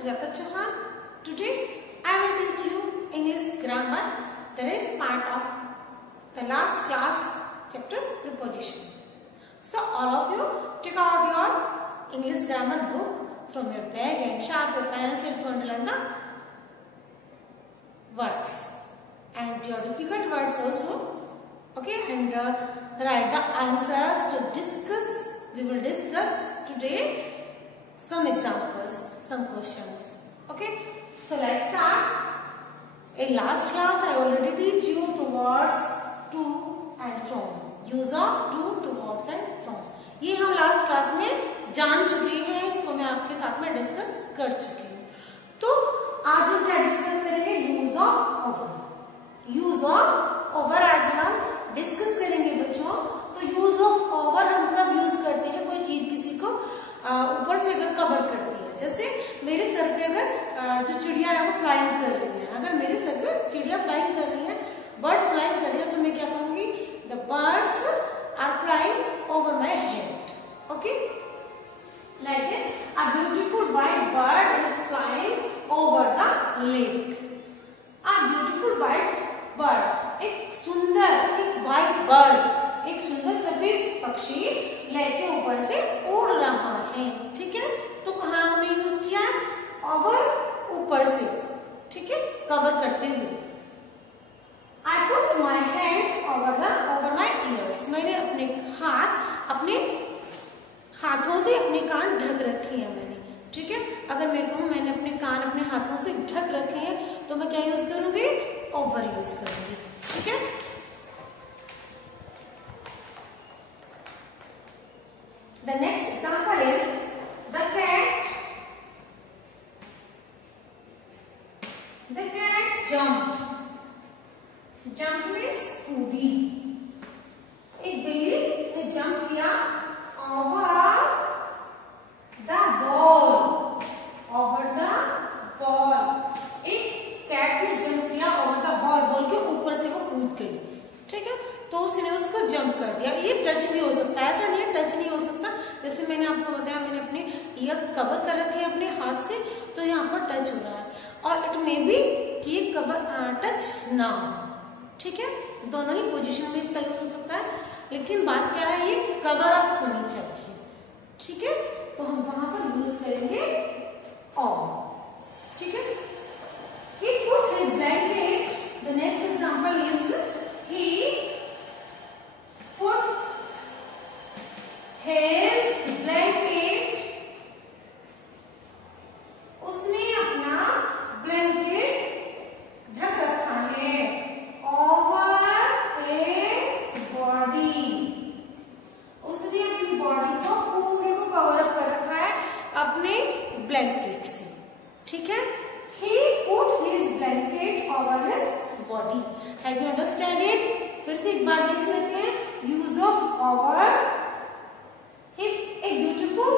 Sujata Chauhan. Today I will teach you English grammar. The rest part of the last class chapter preposition. So all of you take out your English grammar book from your bag and sharp your pencil to underline the words and your difficult words also. Okay, and write the answers to discuss. We will discuss today some examples, some questions. Okay, so let's start. In last class I already teach you towards, to and from. Use of to, towards and from, ये हम last class में जान चुके हैं, इसको मैं आपके साथ में डिस्कस कर चुकी हूँ. तो आज हम क्या डिस्कस करेंगे? Use of over. Use of over आज हम डिस्कस करेंगे बच्चों. तो यूज ऑफ ओवर हम कब यूज करते हैं? कोई चीज किसी को ऊपर से अगर कवर करती है, जैसे मेरे सर पे अगर जो चिड़िया है वो फ्लाइंग कर रही है, अगर मेरे सर पे चिड़िया फ्लाइंग कर रही है, बर्ड्स फ्लाइंग कर रही है, तो मैं क्या कहूंगी? The birds are flying over my head. Okay, like this. A beautiful white bird is flying over the lake. A beautiful white bird. एक सुंदर, एक white bird, एक सुंदर सफेद पक्षी लेक के ऊपर से उड़ रहा है. ठीक है, तो कहाँ हमने यूज किया? ओवर, ऊपर से. ठीक है, कवर करते हुए. I put my hands over my ears. मैंने अपने हाथों से अपने कान ढक रखे हैं मैंने. ठीक है, अगर मैं कहूँ मैंने अपने कान अपने हाथों से ढक रखे हैं, तो मैं क्या यूज करूंगी? ओवर यूज करूंगी. ठीक है, the next example is the cat jumped. Jump means कूदी. एक बिल्ली ने जंप किया over the ball. Over the ball. एक कैट ने जंप किया ओवर द बॉल. बॉल के ऊपर से वो कूद गई. ठीक है, तो उसने उसको जंप कर दिया. ये टच भी हो सकता है, ऐसा नहीं है टच नहीं हो सकता. जैसे मैंने आपको बताया, मैंने अपने ईयर्स कवर कर रखे हैं अपने हाथ से, तो यहाँ पर टच हो रहा है. और इट मे बी कि कवर टच ना हो. ठीक है, दोनों ही पोजीशन में इसका यूज हो सकता है, लेकिन बात क्या है? ये कवर अप होनी चाहिए. ठीक है, तो हम वहां पर यूज करेंगे ऑन. ठीक है, he put his blanket. The next example is he put his blanket. उसने अपना ब्लैंकेट ढक रखा है ओवर हिज बॉडी. उसने अपनी बॉडी को पूरे को कवर अप कर रखा है अपने ब्लैंकेट से. ठीक है, he put his blanket over his body. Have you understand it? फिर से एक बार देख लेते हैं. Use of over. A beautiful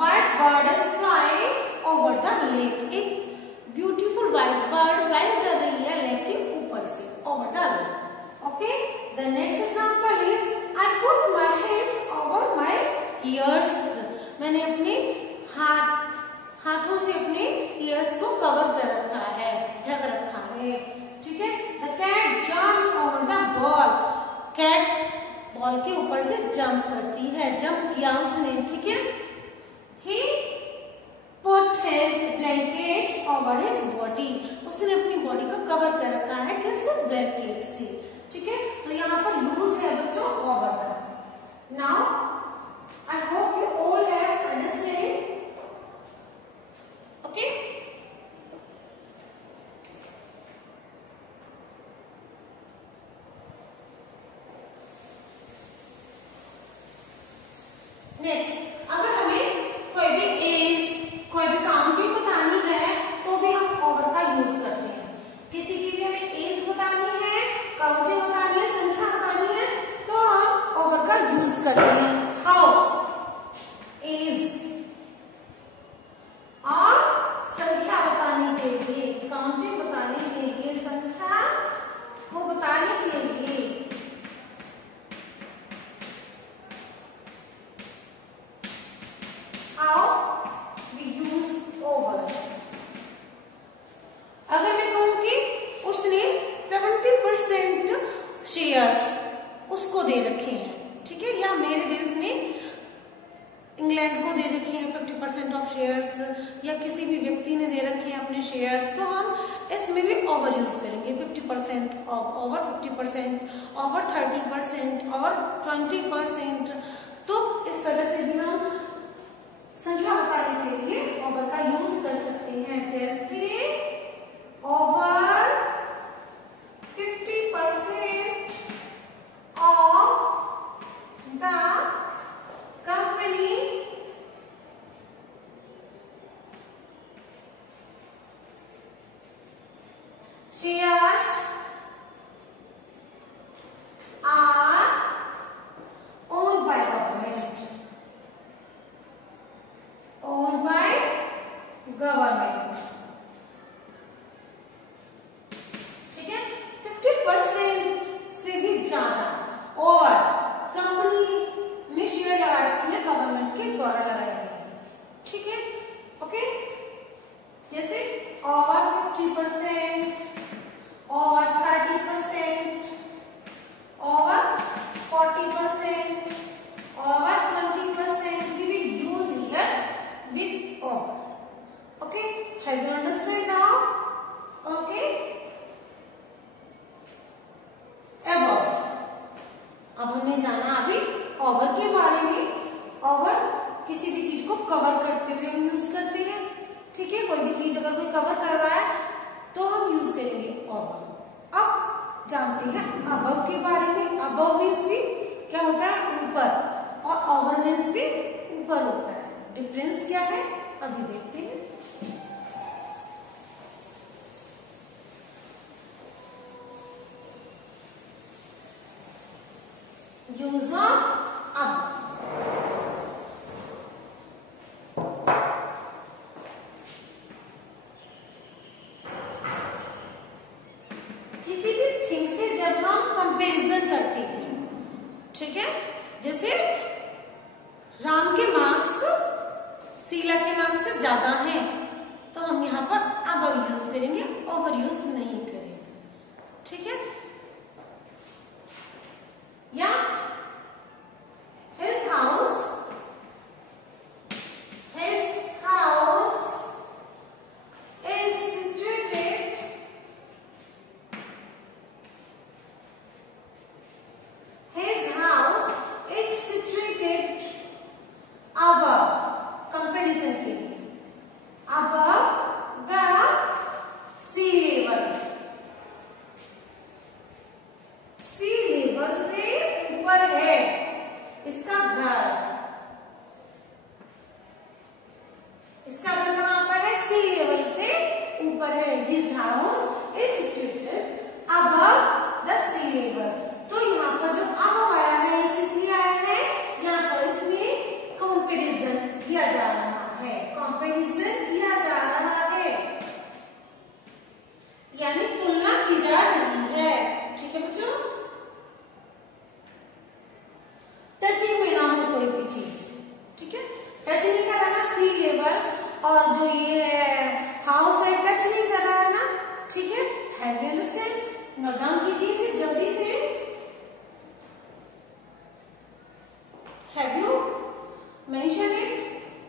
white bird is flying over the lake. एक ब्यूटीफुल व्हाइट बर्ड फ्लाइंग कर रही है लेक के ऊपर से, over the lake. Okay, the next example is I put my hands over my years. मैंने अपने हाथों से अपने ईयर्स को कवर कर रखा है, ढक रखा है. ठीक है, the cat jump over the ball. Cat ball के ऊपर से जंप करती है, जंप किया उसने. ठीक है, he put his blanket over his body. उसने अपनी बॉडी को कवर कर रखा है किस? ब्लैंकेट से. ठीक है, तो यहाँ पर यूज है बच्चों ओवर का. Now I hope you all have understand. Okay, next, अगर हमें कोई भी एज, कोई भी काउंटिंग बतानी है, तो भी हम ओवर का यूज करते हैं. किसी की भी हमें एज बतानी है, काउंटिंग बतानी है, संख्या बतानी है, तो हम ओवर का यूज करते हैं. हाउ? एज और संख्या बताने के लिए, काउंटिंग बताने के लिए, संख्या को बताने के लिए 70% शेयर्स उसको दे रखे हैं, ठीक है, या मेरे देश ने इंग्लैंड को दे रखे हैं 50% ऑफ शेयर्स, या किसी भी व्यक्ति ने दे रखे हैं अपने शेयर्स, तो हम इसमें भी ओवर यूज करेंगे। 50% ऑफ, ओवर 50%, ओवर 30%, ओवर 20%। तो इस तरह से भी हम संख्या बताने के लिए ओवर का यूज कर सकते हैं। जैसे over 50% of the company shares are owned by government, owned by government, ठीक है। 50% से भी ज्यादा ओवर कंपनी में शेयर लगा रखी है, गवर्नमेंट के द्वारा लगाए गए हैं, ठीक है, ओके। जैसे over 50%, over 30%, over 40%, over 20%, we will use here with over. Okay, have you understood now? Okay. Above. अब हमने जाना अभी ओवर के बारे में। ओवर किसी भी चीज को कवर करते हुए हम यूज करते हैं, ठीक है। कोई भी चीज अगर कोई कवर कर रहा है तो हम यूज करेंगे ओवर। अब जानते हैं अबव के बारे में। अबव मीन्स भी क्या होता है, ऊपर, और ओवर मीन्स भी ऊपर होता है। डिफरेंस क्या है अभी देखते हैं। यूज ऑफ अब, किसी भी थिंग से जब हम कंपैरिजन करते हैं, ठीक है। जैसे राम के मार्क्स शीला के मार्क्स से ज्यादा हैं, तो हम यहाँ पर अबव यूज करेंगे, ओवर यूज नहीं करेंगे, ठीक है। या his house is situated above, comparison के लिए, above the sea level, sea level से ऊपर है इसका घर। इसका घर कहाँ पर है, सी लेवल से ऊपर है। His house is situated above the sea level। तो यहाँ पर जो above आया है ये किस लिए आया है, यहाँ पर इसमें कंपैरिजन किया जा रहा है, कंपैरिजन किया जा रहा है, यानी तुलना की जा रही है, ठीक है बच्चों। टचिंग में ना हो कोई भी चीज, ठीक है। टच नहीं कर रहा ना सी लेवल, और जो ये है हाउस है टच नहीं कर रहा है ना, ठीक है। Have you understand? Note down कीजिए इसे जल्दी से। Have you mention it?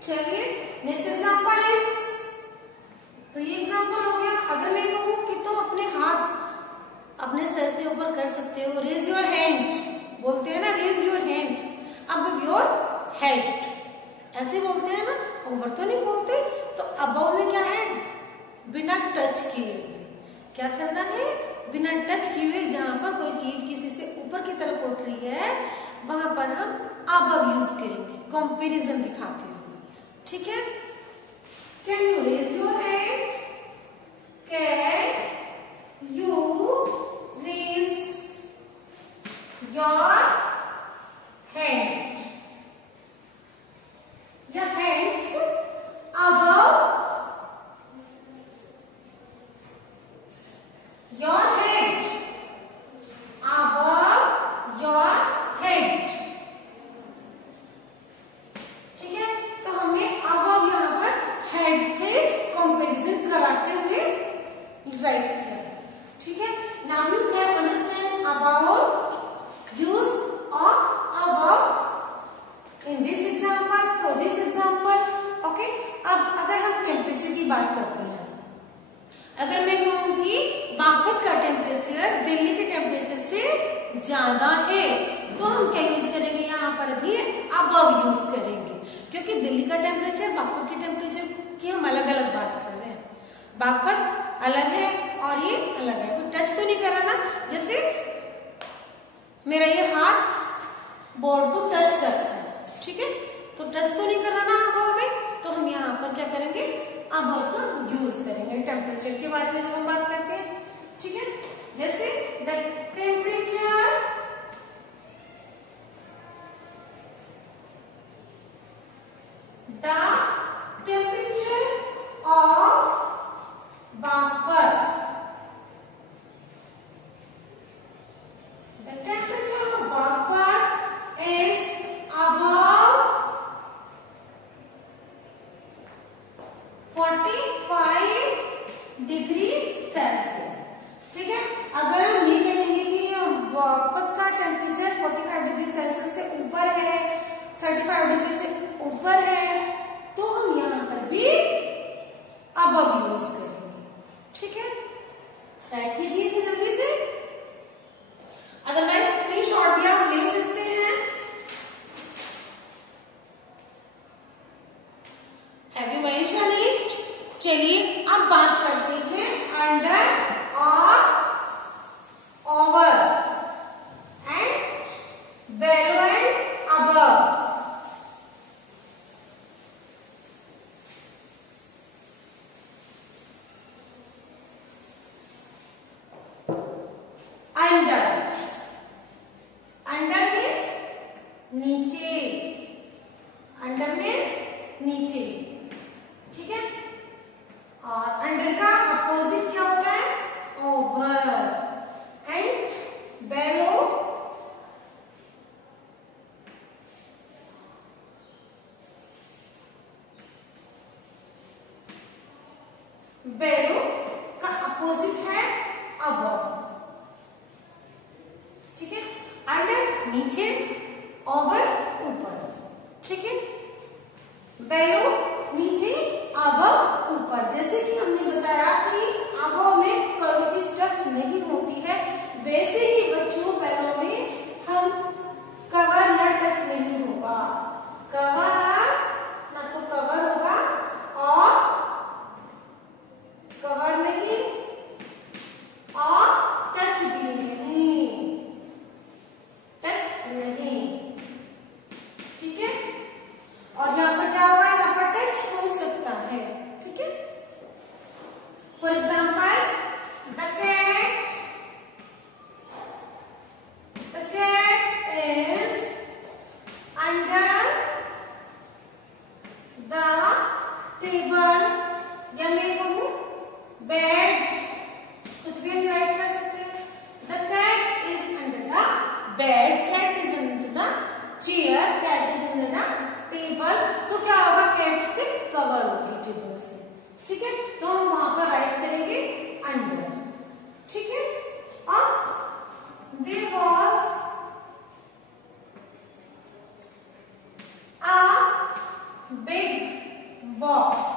चलिए नेक्स्ट एग्जांपल इज, तो ये एग्जांपल हो गया। अगर मैं कहूं कि तुम अपने हाथ अपने सर से ऊपर कर सकते हो, रेज योर हैंड, बोलते हैं ना रेज योर हैंड, अब योर हेड, ऐसे बोलते हैं ना, ओवर तो नहीं बोलते। तो अबव में क्या है, बिना टच किए, क्या करना है, बिना टच किए हुए, जहां पर कोई चीज किसी से ऊपर की तरफ उठ रही है वहां पर हम अबव यूज करेंगे, कंपैरिजन दिखाते हुए, ठीक है। Can you raise your hand? Can you raise your hand? Your hands above your head, above your head, ठीक है। तो हमने above यहाँ पर head से कंपैरिजन कराते हुए राइट किया, ठीक है। नाउ ज्यादा है तो हम क्या यूज करेंगे, यहाँ पर भी अबव यूज करेंगे, क्योंकि दिल्ली का टेम्परेचर बागपत के टेम्परेचर की हम अलग अलग बात कर रहे हैं। बागपत अलग है और ये अलग है, कोई टच तो नहीं कर रहा ना, जैसे मेरा ये हाथ बोर्ड को टच करता है, ठीक है, तो टच तो नहीं कर रहा ना अबव में, तो हम यहाँ पर क्या करेंगे, अबव का यूज करेंगे टेम्परेचर के बारे में जब हम बात करते हैं, ठीक है। जैसे the temperature of Baghpat, the temperature of Bagpat is above 45 degree Celsius, ठीक है। अगर हम ये कहेंगे कि बागपत का टेम्परेचर 45 डिग्री सेल्सियस से ऊपर है, 35 डिग्री से ऊपर है, तो हम यहाँ पर भी अबव यूज करेंगे, ठीक है। राइट कीजिए इसे जल्दी से, अदरवाइज स्क्रीनशॉट भी आप ले सकते हैं। Have you mention it? चलिए अब बात करते हैं अंडर और over and below and above. Under नीचे, अंडर मीन्स नीचे, ठीक है। और अंडर का अपोजिट क्या होता है, ओवर, एंड बेलो बेलो का अपोजिट है अबव, ठीक है। अंडर नीचे, ओवर ऊपर, ठीक है। बेलो नीचे, अबव ऊपर। जैसे कि हमने बताया कि अबव में कोई चीज टच नहीं होती है, वैसे ही बच्चों बेलो में हम कवर या टच नहीं होगा, कवर ना तो कवर होगा और कवर नहीं और टच भी नहीं, टच नहीं, ठीक है। और यहाँ पर क्या होगा, यहाँ पर टच हो सकता है, ठीक है। For example the cat is under the table, या मैं कहूं बेड, कुछ भी हम राइट कर सकते हैं। The cat is under the bed, cat is under the chair, cat is under the table, तो क्या होगा, कैट से कवर होगी टेबल से, ठीक है। तो हम वहां पर राइट करेंगे अंडर, ठीक है। और there was a big box,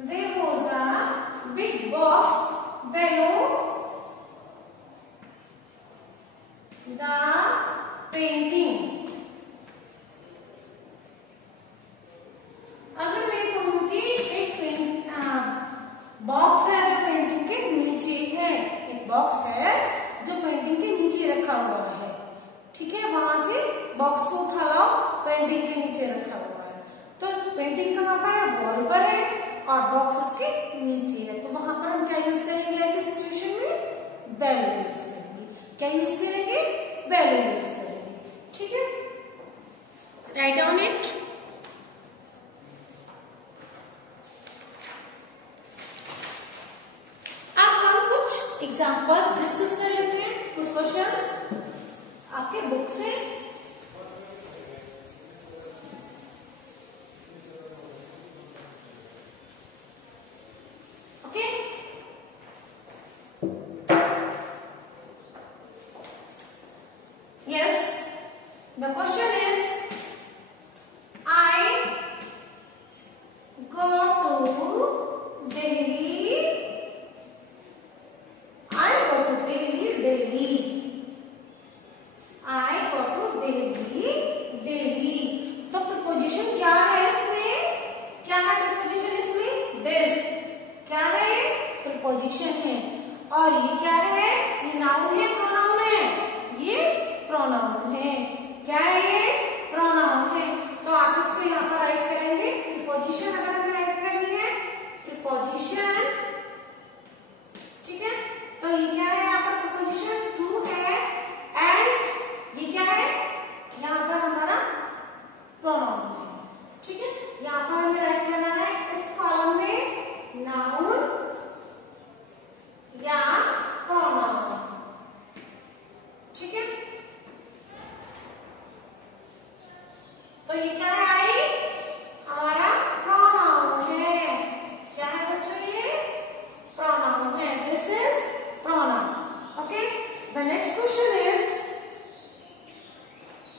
there was a big box below the painting। अगर मैं कहूं कि एक बॉक्स है जो पेंटिंग के नीचे है, एक बॉक्स है जो पेंटिंग के नीचे रखा हुआ है, ठीक है। वहां से बॉक्स को उठा लाओ, पेंटिंग के नीचे रखा हुआ है, तो पेंटिंग कहाँ पर है, वॉल पर है और बॉक्स उसके नीचे है, तो वहां पर हम क्या यूज करेंगे ऐसे सिचुएशन में, बेलो यूज करेंगे। क्या यूज करेंगे, बेलो यूज करेंगे, ठीक है। Write down it. अब हम कुछ एग्जांपल्स डिस्कस कर लेते हैं, कुछ क्वेश्चंस आपके बुक से। The question is, The next question is,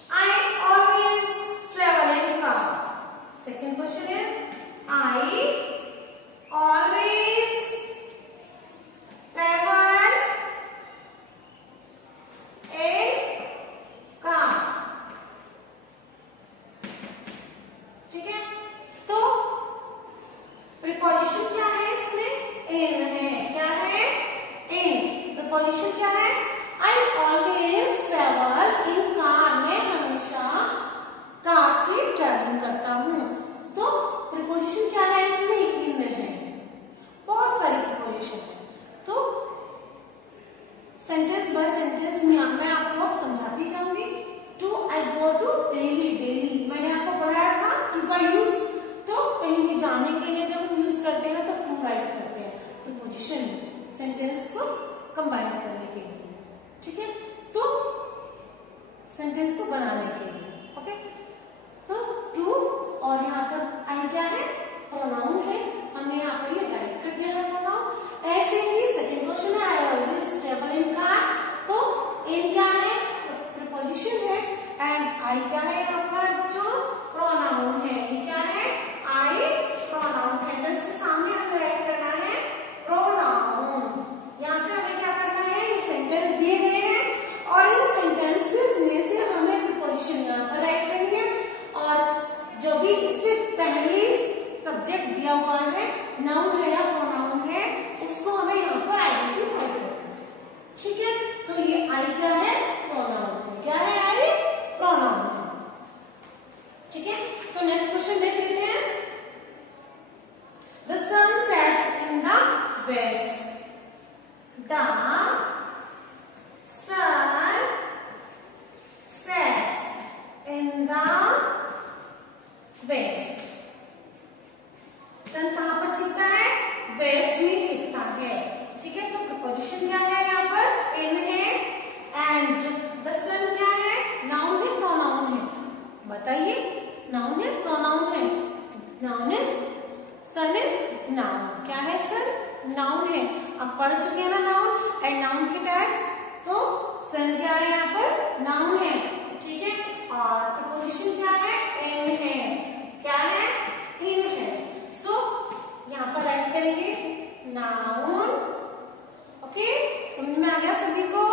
I always travel in car. Second question is, I always travel in car. ठीक है, तो प्रीपोजिशन क्या है इसमें? इन है। क्या है? इन। प्रीपोजिशन क्या है? I always travel in car. मैं हमेशा कार से ट्रैवलिंग करता हूँ। तो प्रीपोजिशन क्या है इसमें? इन है। बहुत सारी प्रीपोजिशन है। तो सेंटेंस बाय सेंटेंस में मैं आपको अब समझाती जाऊंगी। To I go to Delhi. Delhi मैंने आपको पढ़ाया था टू का यूज। तो कहीं भी जाने के लिए जब हम यूज करते हैं तो टू राइट करते हैं प्रीपोजिशन में, सेंटेंस को कंबाइन करने के लिए। ठीक है, तो सेंटेंस को बनाने के लिए। ओके, तो टू और यहाँ पर आई क्या है? प्रोनाउन है। हमने यहाँ पर ये राइट कर दिया है प्रोनाउन। ऐसे ही सेकंड क्वेश्चन है, I always travel in car. तो इन क्या है? प्रीपोजिशन है। एंड आई क्या है? यहाँ पर जो प्रोनाउन है, ये क्या है? आई प्रोनाउन है। तो इसके सामने हमें राइट करना है प्रोनाउन। यहाँ पे हमें क्या करना है? ये सेंटेंस दिए गए हैं और इन सेंटेंसेस में से हमें प्रीपोजिशन यहाँ पर राइट करनी है। और जो भी इससे पहले सब्जेक्ट दिया हुआ है, नाउन है या प्रोनाउन है, उसको हमें यहाँ पर आइडेंटिफाई करना है। ठीक है, तो ये आई क्या है? प्रोनाउन है। क्या है? आई प्रोनाउन है। ठीक है, तो नेक्स्ट क्वेश्चन देख लेते हैं। The sun sets in the west. The sun sets in the west. Sun कहां पर छिपता है? वेस्ट में छिपता है। ठीक है, तो प्रीपोजिशन क्या है? यहाँ पर इन है। एंड द सन क्या है? नाउन है, प्रोनाउन है? बताइए, नाउन है, प्रोनाउन है? Noun is sun is noun. क्या है? सन नाउन है। अब पढ़ चुके हैं ना नाउन एंड नाउन के टैग्स। तो सन क्या है? यहाँ पर नाउन है। ठीक है, और प्रीपोजिशन क्या है? इन है। क्या है? इन है। सो यहाँ पर राइट करेंगे नाउन। ओके, समझ में आ गया सभी को?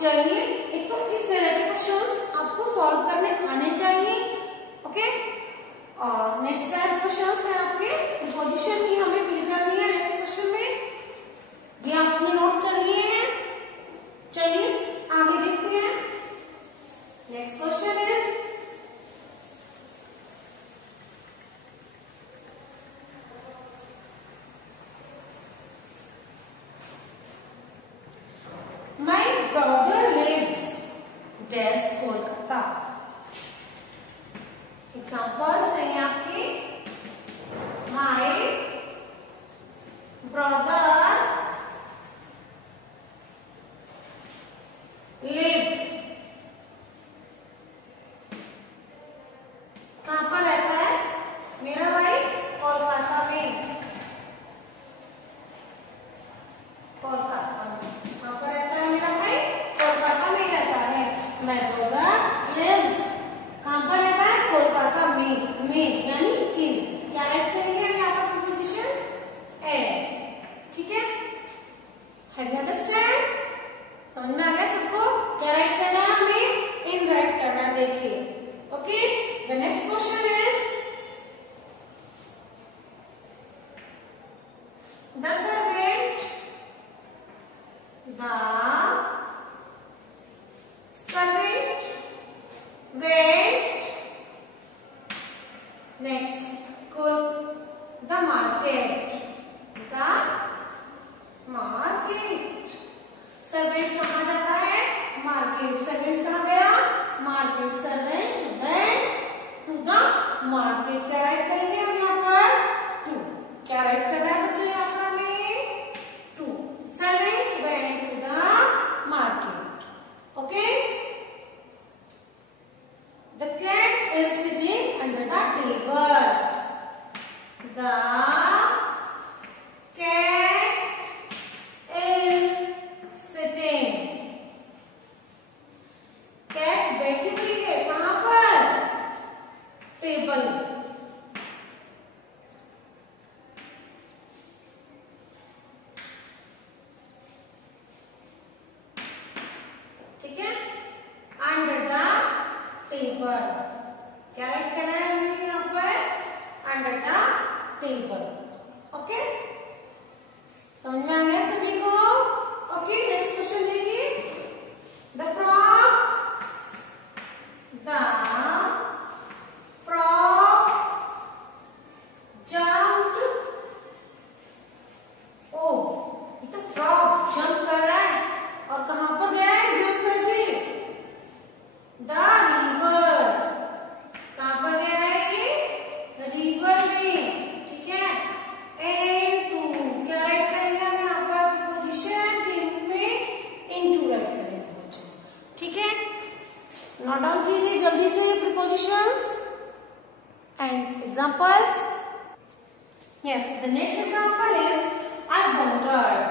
चलिए, एक तो इस तरह के क्वेश्चंस आपको सॉल्व करने आने चाहिए। ओके, और नेक्स्ट टाइप क्वेश्चंस है आपके प्रीपोजिशन की हमें फिल करनी है नेक्स्ट क्वेश्चन में। ये आपने नोट कर लिए हैं। चलिए आगे देखते हैं। Next question is, my brother lives dash Kolkata. Examples हैं आपके। माय ब्रदर लिव्स, कहां पर रहता है मेरा भाई? कोलकाता में। कोलकाता में कहां पर रहता है मेरा भाई? कोलकाता में रहता है। माय ब्रदर लिव्स कहां पर रहता है? कोलकाता में। यानी इन। क्या ऐड करेंगे हम यहाँ पर प्रीपोजिशन? ए। ठीक है, हैव यू अंडरस्टैंड? समझ में आ गया सबको? क्या राइट करना है हमें? इन राइट करना है। देखिए, okay, the next question is, the servant went next go the market. Servant कहाँ जाता है? मार्केट। सर्वेंट कहाँ गया? Market. Servant went to the under the table. क्या राइट करना है हमें यहाँ पर? Under the table. ओके, समझ में आ गया सभी को? ओके, नेक्स्ट क्वेश्चन देखिए। The frog jumped। ओ, ये तो फ्रॉग जंप कर रहा है और कहां पर गया है जंप करके? The river. कहां पर गया है ये? रिवर में, ठीक है। इनटू, क्या राइट करेंगे हम यहाँ पर? प्रीपोजिशन के रूप में इनटू राइट करेंगे बच्चों, ठीक है। नोट डाउन कीजिए जल्दी से prepositions and examples. Yes, the next example is I wandered।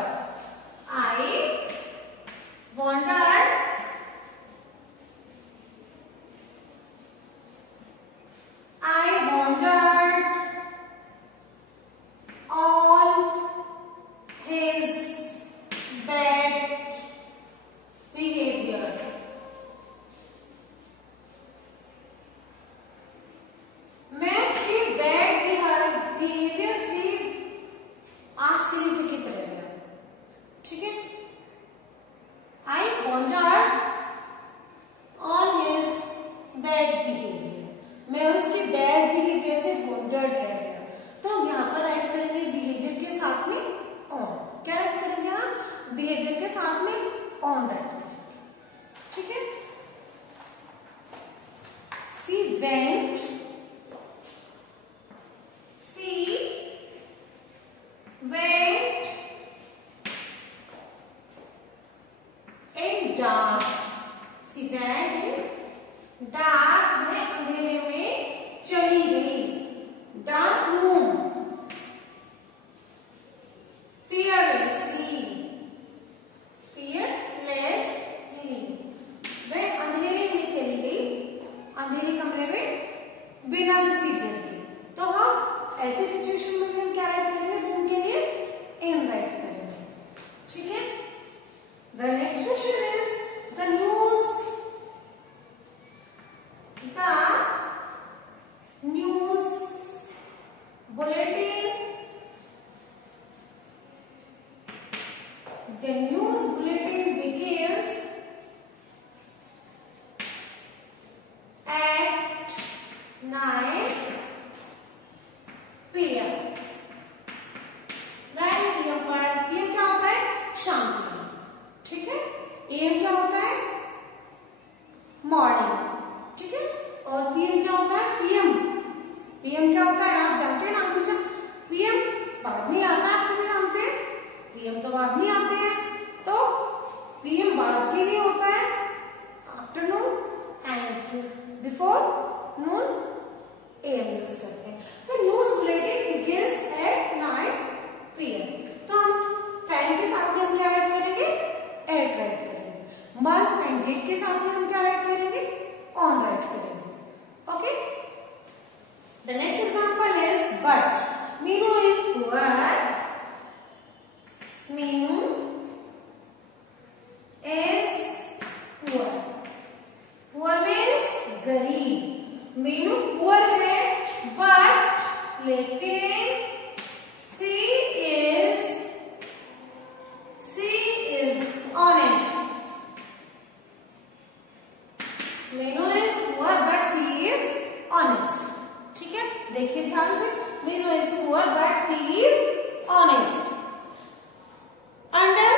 I wandered on his bad behavior। मैं उसके बैड बिहेवियर से आश्चर्यचकित रह गया, ठीक है। I wondered on his bad behavior। मैं उसके बैड बिहेवियर से वॉन्डर्ड रह गया। तो हम यहाँ पर राइट करेंगे बिहेवियर के साथ में ऑन। क्या राइट करेंगे हम? बिहेवियर के साथ में ऑन राइट करेंगे, ठीक है। She went in dark। She went in dark में अंधेरे में चली गई। Dark room. fearlessly वह अंधेरे में चली गई, अंधेरे कमरे में बिना किसी डर के। तो हम ऐसे सिचुएशन में भी हम क्या राइट करेंगे? रूम के लिए इन राइट करेंगे, ठीक है। The next question is the news bulletin। The news bulletin begins at 9 PM। 9 PM पर, PM क्या होता है? शाम को, ठीक है। AM क्या होता है? मॉर्निंग, ठीक है। और PM क्या होता है? PM क्या होता है? आप जानते हैं ना हमेशा PM बाद में आता है, आप सभी जानते हैं। PM तो बाद में आते हैं, तो PM बाद के लिए होता है afternoon and before Noon AM use करते हैं। तो news bulletin begins at 9 PM। तो हम टाइम के साथ में हम क्या राइट करेंगे? एट राइट करेंगे। मंथ एंड डेट के साथ में हम क्या राइट करेंगे? ऑन राइट करेंगे, okay. The next example is but Meenu is poor. Meenu is poor. Poor means गरीब। मीनू पुअर है बट लेकिन she is honest. Meenu is poor but she is honest, ठीक है। देखिए ध्यान से, Meenu is poor but she is honest. Under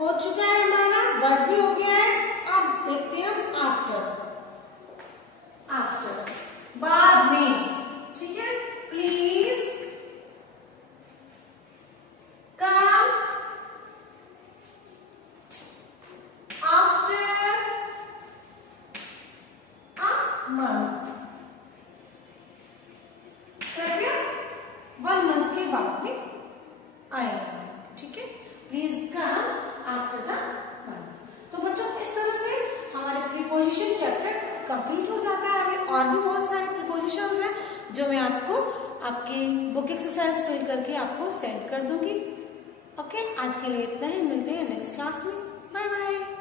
हो चुका है हमारा, बट भी हो गया है। अब देखते हैं हम आफ्टर बाद में, ठीक है। Please come after a month. कृपया 1 मंथ के बाद में आएगा, ठीक है। Please come after the month. तो बच्चों इस तरह से हमारे प्रीपोजिशन चैप्टर कंप्लीट हो जाता है। अभी और भी बहुत सारे प्रीपोजिशंस हैं जो मैं आपको आपकी बुक एक्सरसाइज फिल करके आपको सेंड कर दूंगी। ओके, आज के लिए इतना ही। मिलते हैं नेक्स्ट क्लास में। Bye bye.